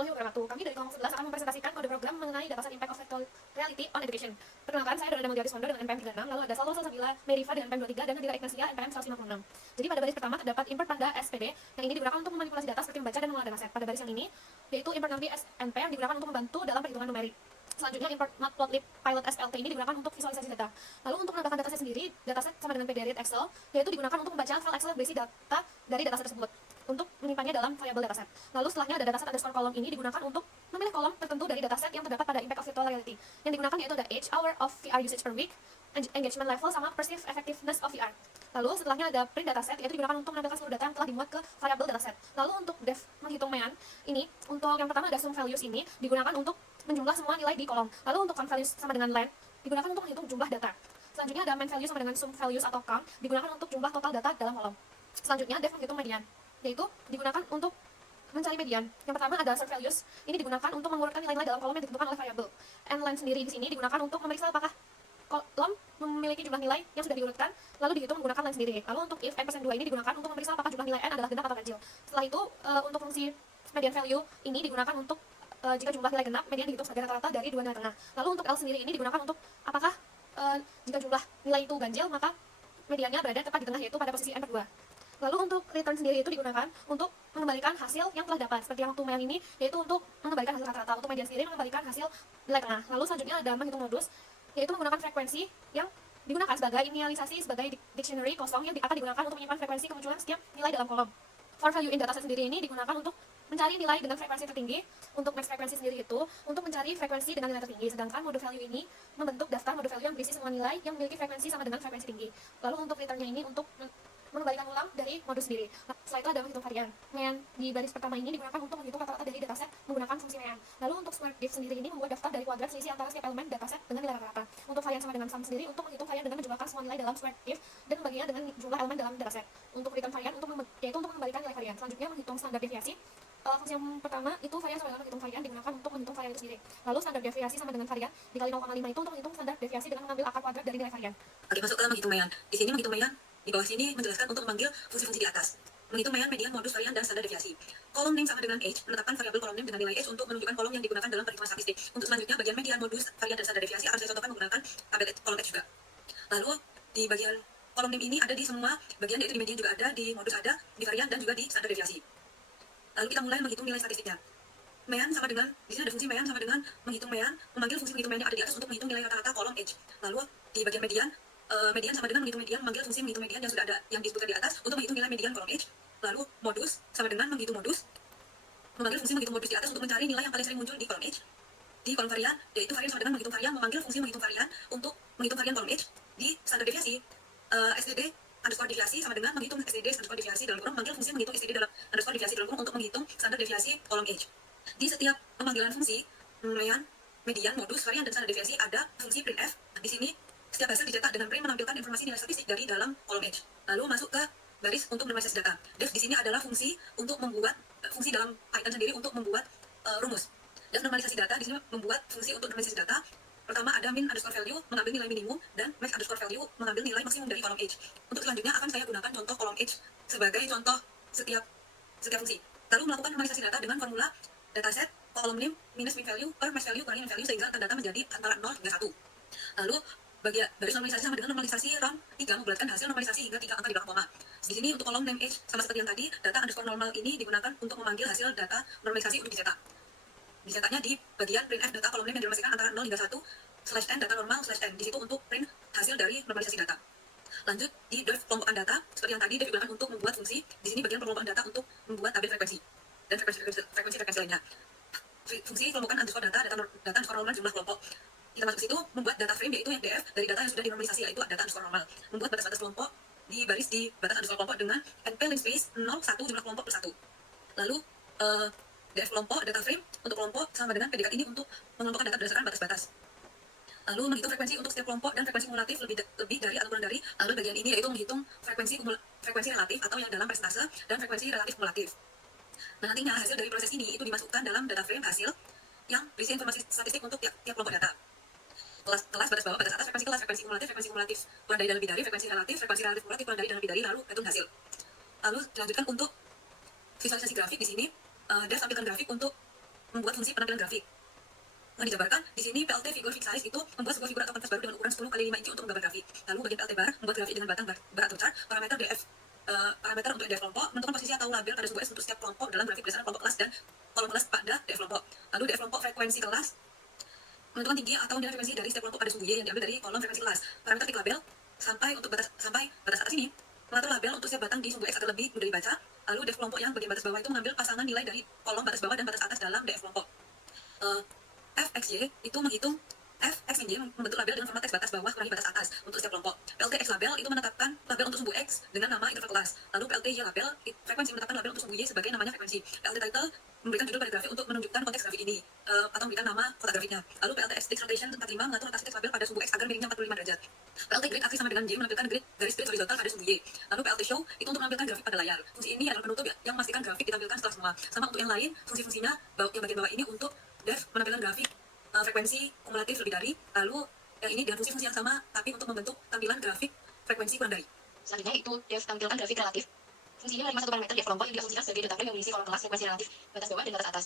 warahmatullahi wabarakatuh. Kami dari kelompok 11 akan mempresentasikan kode program mengenai dataset impact of virtual reality on education. Perkenalkan, saya Dorana Mulyadi Sondo dengan NPM 36, lalu ada Salwa Salsabila Merifa dengan NPM 23, dan Nadira Ignacia NPM 156. Jadi pada baris pertama terdapat import Panda SPD, yang ini digunakan untuk memanipulasi data seperti membaca dan mengolah dataset. Pada baris yang ini, yaitu import Nambi SNP yang digunakan untuk membantu dalam perhitungan numerik. Selanjutnya import Matplotlib Pilot SPLT ini digunakan untuk visualisasi data. Lalu untuk menambahkan dataset sendiri, dataset sama dengan PDF Excel, yaitu digunakan untuk membaca file Excel berisi data dari dataset tersebut untuk menyimpannya dalam variabel dataset. Lalu setelahnya ada dataset underscore kolom ini digunakan untuk memilih kolom tertentu dari dataset yang terdapat pada impact of virtual reality. Yang digunakan yaitu ada age, hour of VR usage per week, engagement level, sama perceived effectiveness of VR. Lalu setelahnya ada print dataset, yaitu digunakan untuk menampilkan seluruh data yang telah dimuat ke variabel dataset. Lalu untuk def menghitung mean ini, untuk yang pertama ada sum values ini digunakan untuk menjumlah semua nilai di kolom. Lalu untuk count values sama dengan len digunakan untuk menghitung jumlah data. Selanjutnya ada main values sama dengan sum values atau count digunakan untuk jumlah total data dalam kolom. Selanjutnya def menghitung median, yaitu digunakan untuk mencari median. Yang pertama ada sort values, ini digunakan untuk mengurutkan nilai-nilai dalam kolom yang ditentukan oleh variabel. And len sendiri di sini digunakan untuk memeriksa apakah kolom memiliki jumlah nilai yang sudah diurutkan, lalu dihitung menggunakan len sendiri. Lalu untuk if n% 2 ini digunakan untuk memeriksa apakah jumlah nilai n adalah genap atau ganjil. Setelah itu untuk fungsi median value ini digunakan untuk jika jumlah nilai genap, median dihitung sebagai rata-rata dari dua nilai tengah. Lalu untuk L sendiri ini digunakan untuk apakah jika jumlah nilai itu ganjil, maka mediannya berada tepat di tengah, yaitu pada posisi n/2. Lalu untuk return sendiri itu digunakan untuk mengembalikan hasil yang telah dapat, seperti yang waktu mean ini, yaitu untuk mengembalikan hasil rata-rata. Untuk median sendiri mengembalikan hasil nilai tengah. Lalu selanjutnya ada menghitung modus, yaitu menggunakan frekuensi yang digunakan sebagai inisialisasi sebagai dictionary kosong yang akan digunakan untuk menyimpan frekuensi kemunculan setiap nilai dalam kolom. For value in dataset sendiri ini digunakan untuk mencari nilai dengan frekuensi tertinggi. Untuk max frekuensi sendiri itu untuk mencari frekuensi dengan nilai tertinggi, sedangkan mode value ini membentuk daftar mode value yang berisi semua nilai yang memiliki frekuensi sama dengan frekuensi tinggi. Lalu untuk returnnya ini untuk mengembalikan ulang dari modus sendiri. Setelah itu ada menghitung varian. Mean di baris pertama ini digunakan untuk menghitung rata-rata dari dataset menggunakan fungsi mean. Lalu untuk smart diff sendiri ini membuat daftar dari kuadrat selisih antara setiap elemen dataset dengan nilai rata-rata. Untuk varian sama dengan sum sendiri untuk menghitung varian dengan menjumlahkan semua nilai dalam smart diff dan membaginya dengan jumlah elemen dalam dataset. Untuk return varian yaitu untuk mengembalikan nilai varian. Selanjutnya menghitung standar deviasi. Fungsi yang pertama itu varian sama dengan menghitung varian digunakan untuk menghitung varian itu sendiri. Lalu standar deviasi sama dengan varian dikali 0,5 itu untuk menghitung standar deviasi dengan mengambil akar kuadrat dari nilai varian. Oke, masuk ke menghitung mean. Di sini menghitung mean, di bawah sini menjelaskan untuk memanggil fungsi-fungsi di atas. Menghitung mean, median, modus, varian, dan standar deviasi. Kolom name sama dengan age, menetapkan variabel kolom name dengan nilai age untuk menunjukkan kolom yang digunakan dalam perhitungan statistik. Untuk selanjutnya, bagian median, modus, varian, dan standar deviasi akan saya contohkan menggunakan tabel kolom age juga. Lalu, di bagian kolom name ini ada di semua bagian, yaitu di median juga ada, di modus ada, di varian, dan juga di standar deviasi. Lalu kita mulai menghitung nilai statistiknya. Mean sama dengan, di sini ada fungsi mean sama dengan menghitung mean, memanggil fungsi menghitung mean yang ada di atas untuk menghitung nilai rata-rata kolom age. Lalu di bagian median, median sama dengan menghitung median, memanggil fungsi menghitung median yang sudah ada, yang disebutkan di atas untuk menghitung nilai median kolom age. Lalu modus sama dengan menghitung modus, memanggil fungsi menghitung modus di atas untuk mencari nilai yang paling sering muncul di kolom age. Di kolom varian, yaitu varian sama dengan menghitung varian, memanggil fungsi menghitung varian untuk menghitung varian kolom age. Di standar deviasi, SDD underscore deviasi sama dengan menghitung SDD underscore deviasi dalam kurung, memanggil fungsi menghitung SDD dalam underscore deviasi dalam kurung untuk menghitung standar deviasi kolom age. Di setiap pemanggilan fungsi mean, median, modus, varian, dan standar deviasi ada fungsi printf. Di sini setiap hasil dicetak dengan print menampilkan informasi nilai statistik dari dalam kolom age. Lalu masuk ke baris untuk normalisasi data. Def di sini adalah fungsi untuk membuat fungsi dalam Python sendiri untuk membuat rumus. Def normalisasi data di sini membuat fungsi untuk normalisasi data. Pertama ada min underscore value mengambil nilai minimum dan max underscore value mengambil nilai maksimum dari kolom age. Untuk selanjutnya akan saya gunakan contoh kolom age sebagai contoh setiap fungsi. Lalu melakukan normalisasi data dengan formula dataset kolom name minus min value per max value kurangi min value sehingga data menjadi antara 0 hingga 1. Lalu bagian baris normalisasi sama dengan normalisasi RAM 3 membulatkan hasil normalisasi hingga 3 angka di belakang koma. Di sini untuk kolom name age sama seperti yang tadi, data underscore normal ini digunakan untuk memanggil hasil data normalisasi untuk dicetak. Dicetaknya di bagian printf data kolom name yang dinormalisasikan antara 0 hingga 1 /n data normal /n. Di situ untuk print hasil dari normalisasi data. Lanjut di def kelompokan data, seperti yang tadi def digunakan untuk membuat fungsi. Di sini bagian kelompokan data untuk membuat tabel frekuensi dan frekuensi lainnya. Fungsi kelompokan underscore data underscore normal jumlah kelompok. Kita masuk ke situ membuat data frame, yaitu yang df dari data yang sudah dinormalisasi, yaitu data underscore normal. Membuat batas-batas kelompok di baris di batas underscore kelompok dengan np linspace 0 1 jumlah kelompok per 1. Lalu df kelompok data frame untuk kelompok sama dengan predikat ini untuk mengelompokkan data berdasarkan batas-batas. Lalu menghitung frekuensi untuk setiap kelompok dan frekuensi kumulatif lebih dari atau kurang dari. Lalu bagian ini yaitu menghitung frekuensi relatif atau yang dalam persentase dan frekuensi relatif kumulatif. Nah, nantinya hasil dari proses ini itu dimasukkan dalam data frame hasil yang berisi informasi statistik untuk tiap kelompok data. Kelas batas bawah, batas atas, frekuensi kumulatif kurang dari dan lebih dari, frekuensi relatif kumulatif kurang dari dan lebih dari, lalu return hasil. Lalu dilanjutkan untuk visualisasi grafik. Di sini Dev tampilkan grafik untuk membuat fungsi penampilan grafik. Dijabarkan di sini PLT figure fix size itu membuat sebuah figur atau kanvas baru dengan ukuran 10 kali 5 inci untuk menggambar grafik. Lalu bagian PLT bar membuat grafik dengan batang bar atau chart, parameter DF parameter untuk DF kelompok, menentukan posisi atau label pada sebuah S untuk setiap kelompok dalam grafik berdasarkan kelompok kelas dan kolom kelas pada DF kelompok. Lalu DF kelompok frekuensi kelas menentukan tinggi atau nilai frekuensi dari setiap kelompok pada sumbu Y yang diambil dari kolom frekuensi kelas. Parameter klik label sampai batas atas ini mengatur label untuk setiap batang di sumbu X agar lebih mudah dibaca. Lalu DF kelompok yang bagian batas bawah itu mengambil pasangan nilai dari kolom batas bawah dan batas atas dalam DF kelompok. FXY itu menghitung FXY membentuk label dengan format teks batas bawah kurangi batas atas untuk setiap kelompok. PLT X label itu menetapkan label untuk sumbu X dengan nama interval kelas. Lalu PLT Y label frekuensi menetapkan label untuk sumbu Y sebagai namanya frekuensi. PLT title memberikan judul pada grafik untuk menunjukkan konteks grafik ini atau memberikan nama kotak grafiknya. Lalu PLT X Text Rotation 45 mengatur rotasi teks label pada sumbu X agar miringnya 45 derajat. PLT Grid aktif sama dengan J menampilkan grid garis horizontal pada sumbu Y. Lalu PLT Show itu untuk menampilkan grafik pada layar. Fungsi ini adalah penutup yang memastikan grafik ditampilkan setelah semua. Sama untuk yang lain, fungsi-fungsinya yang bagian bawah ini untuk def menampilkan grafik frekuensi kumulatif lebih dari, lalu yang ini dengan fungsi-fungsi yang sama tapi untuk membentuk tampilan grafik frekuensi kurang dari. Selanjutnya itu def tampilkan grafik relatif. Fungsinya menerima satu parameter def kelompok yang difungsikan sebagai data frame yang berisi kolom kelas frekuensi relatif batas bawah dan batas atas.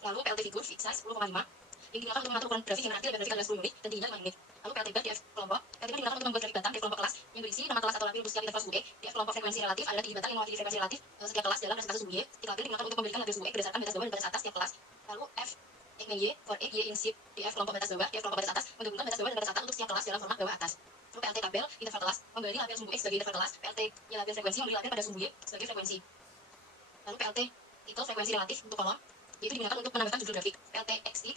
Lalu PLT figure fix size 10,5 yang digunakan untuk mengatur ukuran grafik yang berarti grafik adalah 10 unit dan tingginya 5 unit. Lalu PLT bar def kelompok. PLT bar digunakan untuk membuat grafik batang def kelompok kelas yang berisi nama kelas atau label untuk setiap interval sumbu E. Def kelompok frekuensi relatif adalah tinggi batang yang mewakili frekuensi relatif setiap kelas dalam presentasi sumbu Y. Titik label digunakan untuk memberikan label sumbu E berdasarkan batas bawah dan batas atas setiap kelas. Lalu F Y for Y in shape DF kelompok batas bawah, DF kelompok batas atas menggabungkan batas bawah dan batas atas untuk setiap kelas dalam format bawah atas. Lalu PLT tabel interval kelas memberi label sumbu X sebagai interval kelas, PLT ya label frekuensi memberi label pada sumbu Y sebagai frekuensi. Lalu PLT titel frekuensi relatif untuk kolom yaitu digunakan untuk menambahkan judul grafik. PLT XX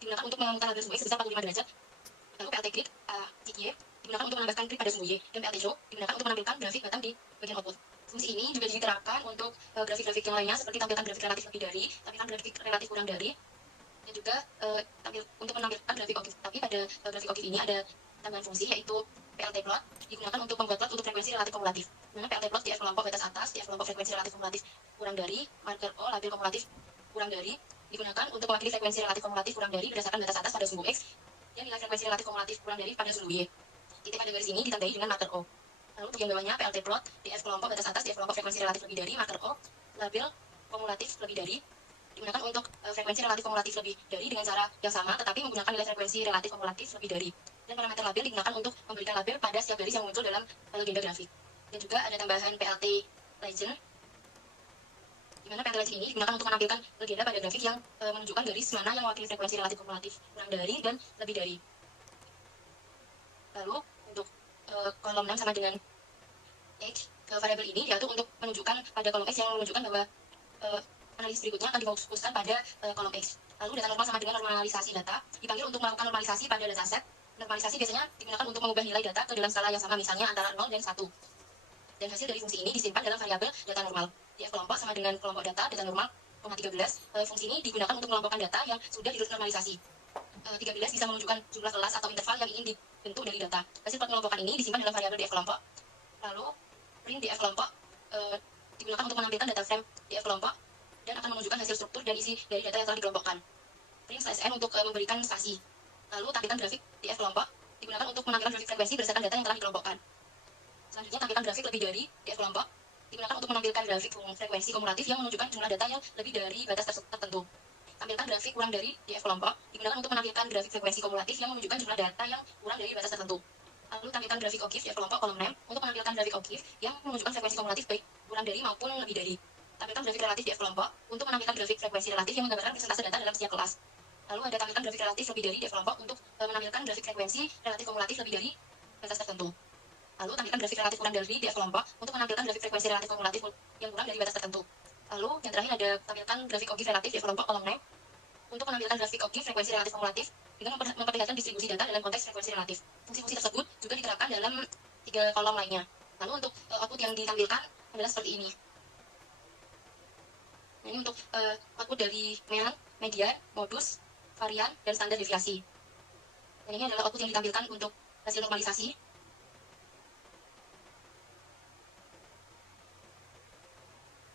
digunakan untuk memutar label sumbu X sebesar 45 derajat. Lalu PLT grid Y digunakan untuk menambahkan grid pada sumbu Y dan PLT show digunakan untuk menampilkan grafik batang di bagian output. Fungsi ini juga diterapkan untuk grafik-grafik yang lainnya seperti tampilan grafik relatif lebih dari, tampilan grafik relatif kurang dari, dan juga untuk menampilkan grafik OGIF. Tapi pada grafik OGIF ini ada tambahan fungsi yaitu PLT plot digunakan untuk membuat plot untuk frekuensi relatif kumulatif. Mana PLT plot DF kelompok batas atas, DF kelompok frekuensi relatif kumulatif kurang dari, marker O label kumulatif kurang dari digunakan untuk mewakili frekuensi relatif kumulatif kurang dari berdasarkan batas atas pada sumbu X dan nilai frekuensi relatif kumulatif kurang dari pada sumbu Y. Titik pada garis ini ditandai dengan marker O. Lalu bagian bawahnya PLT plot DF kelompok batas atas, DF kelompok frekuensi relatif lebih dari, marker O label kumulatif lebih dari digunakan untuk frekuensi relatif kumulatif lebih dari dengan cara yang sama tetapi menggunakan nilai frekuensi relatif kumulatif lebih dari, dan parameter label digunakan untuk memberikan label pada setiap garis yang muncul dalam legenda grafik. Dan juga ada tambahan PLT legend di mana PLT legend ini digunakan untuk menampilkan legenda pada grafik yang menunjukkan garis mana yang mewakili frekuensi relatif kumulatif kurang dari dan lebih dari. Lalu untuk kolom 6 sama dengan X variabel ini diatur untuk menunjukkan pada kolom X yang menunjukkan bahwa analisis berikutnya akan difokuskan pada kolom X. Lalu data normal sama dengan normalisasi data dipanggil untuk melakukan normalisasi pada dataset. Normalisasi biasanya digunakan untuk mengubah nilai data ke dalam skala yang sama, misalnya antara 0 dan 1. Dan hasil dari fungsi ini disimpan dalam variabel data normal. DF kelompok sama dengan kelompok data normal, 13. Fungsi ini digunakan untuk mengelompokkan data yang sudah dinormalisasi. 13 bisa menunjukkan jumlah kelas atau interval yang ingin dibentuk dari data. Hasil pengelompokan ini disimpan dalam variabel DF kelompok. Lalu print DF kelompok digunakan untuk menampilkan data frame DF kelompok dan akan menunjukkan hasil struktur dan isi dari data yang telah dikelompokkan. Print /n untuk memberikan spasi. Lalu tampilkan grafik DF kelompok digunakan untuk menampilkan grafik frekuensi berdasarkan data yang telah dikelompokkan. Selanjutnya tampilkan grafik lebih dari DF kelompok digunakan untuk menampilkan grafik frekuensi kumulatif yang menunjukkan jumlah data yang lebih dari batas tertentu. Tampilkan grafik kurang dari DF kelompok digunakan untuk menampilkan grafik frekuensi kumulatif yang menunjukkan jumlah data yang kurang dari batas tertentu. Lalu tampilkan grafik OGIF DF kelompok kolom 6 untuk menampilkan grafik OGIF yang menunjukkan frekuensi kumulatif baik kurang dari maupun lebih dari. Tampilkan grafik relatif DF kelompok untuk menampilkan grafik frekuensi relatif yang menggambarkan persentase data dalam setiap kelas. Lalu ada tampilkan grafik relatif lebih dari DF kelompok untuk menampilkan grafik frekuensi relatif kumulatif lebih dari batas tertentu. Lalu tampilkan grafik relatif kurang dari DF kelompok untuk menampilkan grafik frekuensi relatif kumulatif yang kurang dari batas tertentu. Lalu yang terakhir ada tampilkan grafik OGIF relatif DF kelompok kolom 6 untuk menampilkan grafik OGIF frekuensi relatif kumulatif dengan memperlihatkan distribusi data dalam konteks frekuensi relatif. Fungsi-fungsi tersebut juga diterapkan dalam 3 kolom lainnya. Lalu untuk output yang ditampilkan adalah seperti ini. Nah, ini untuk output dari median, modus, varian, dan standar deviasi. Dan ini adalah output yang ditampilkan untuk hasil normalisasi.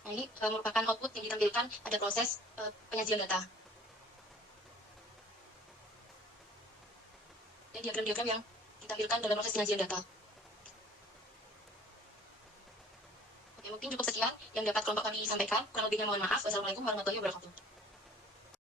Nah, ini merupakan output yang ditampilkan pada proses penyajian data. Dan diagram-diagram yang ditampilkan dalam proses penyajian data. Oke, mungkin cukup sekian yang dapat kelompok kami sampaikan. Kurang lebihnya mohon maaf. Wassalamualaikum warahmatullahi wabarakatuh.